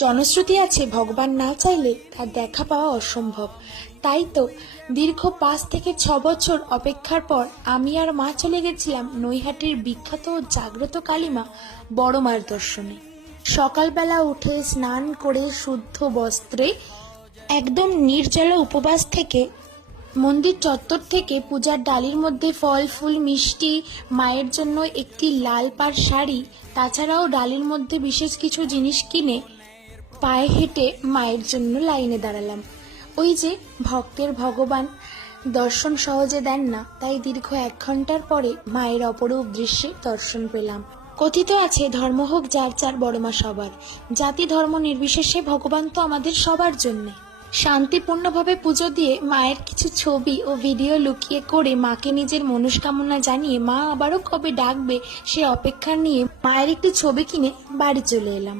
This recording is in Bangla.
জনশ্রুতি আছে ভগবান না চাইলে তার দেখা পাওয়া অসম্ভব। তাই তো দীর্ঘ 5 থেকে 6 বছর অপেক্ষার পর আমি আর মা চলে গেছিলাম নৈহাটির বিখ্যাত ও জাগ্রত কালীমা বড় মার দর্শনে। সকালবেলা উঠে স্নান করে শুদ্ধ বস্ত্রে একদম নির্জলা উপবাস থেকে মন্দির চত্বর থেকে পূজার ডালির মধ্যে ফল ফুল মিষ্টি, মায়ের জন্য একটি লাল পাড় শাড়ি, তাছাড়াও ডালির মধ্যে বিশেষ কিছু জিনিস কিনে পায়ে হেঁটে মায়ের জন্য লাইনে দাঁড়ালাম। ওই যে ভক্তের ভগবান দর্শন সহজে দেন না, তাই দীর্ঘ 1 ঘন্টার পরে মায়ের অপরূপ দৃশ্যে দর্শন পেলাম। কথিত আছে ধর্ম হোক যার যার বড়মা সবার, জাতি ধর্ম নির্বিশেষে ভগবান তো আমাদের সবার জন্যে। শান্তিপূর্ণভাবে পুজো দিয়ে মায়ের কিছু ছবি ও ভিডিও লুকিয়ে করে মাকে নিজের মনস্কামনা জানিয়ে মা আবারও কবে ডাকবে সে অপেক্ষা নিয়ে মায়ের একটি ছবি কিনে বাড়ি চলে এলাম।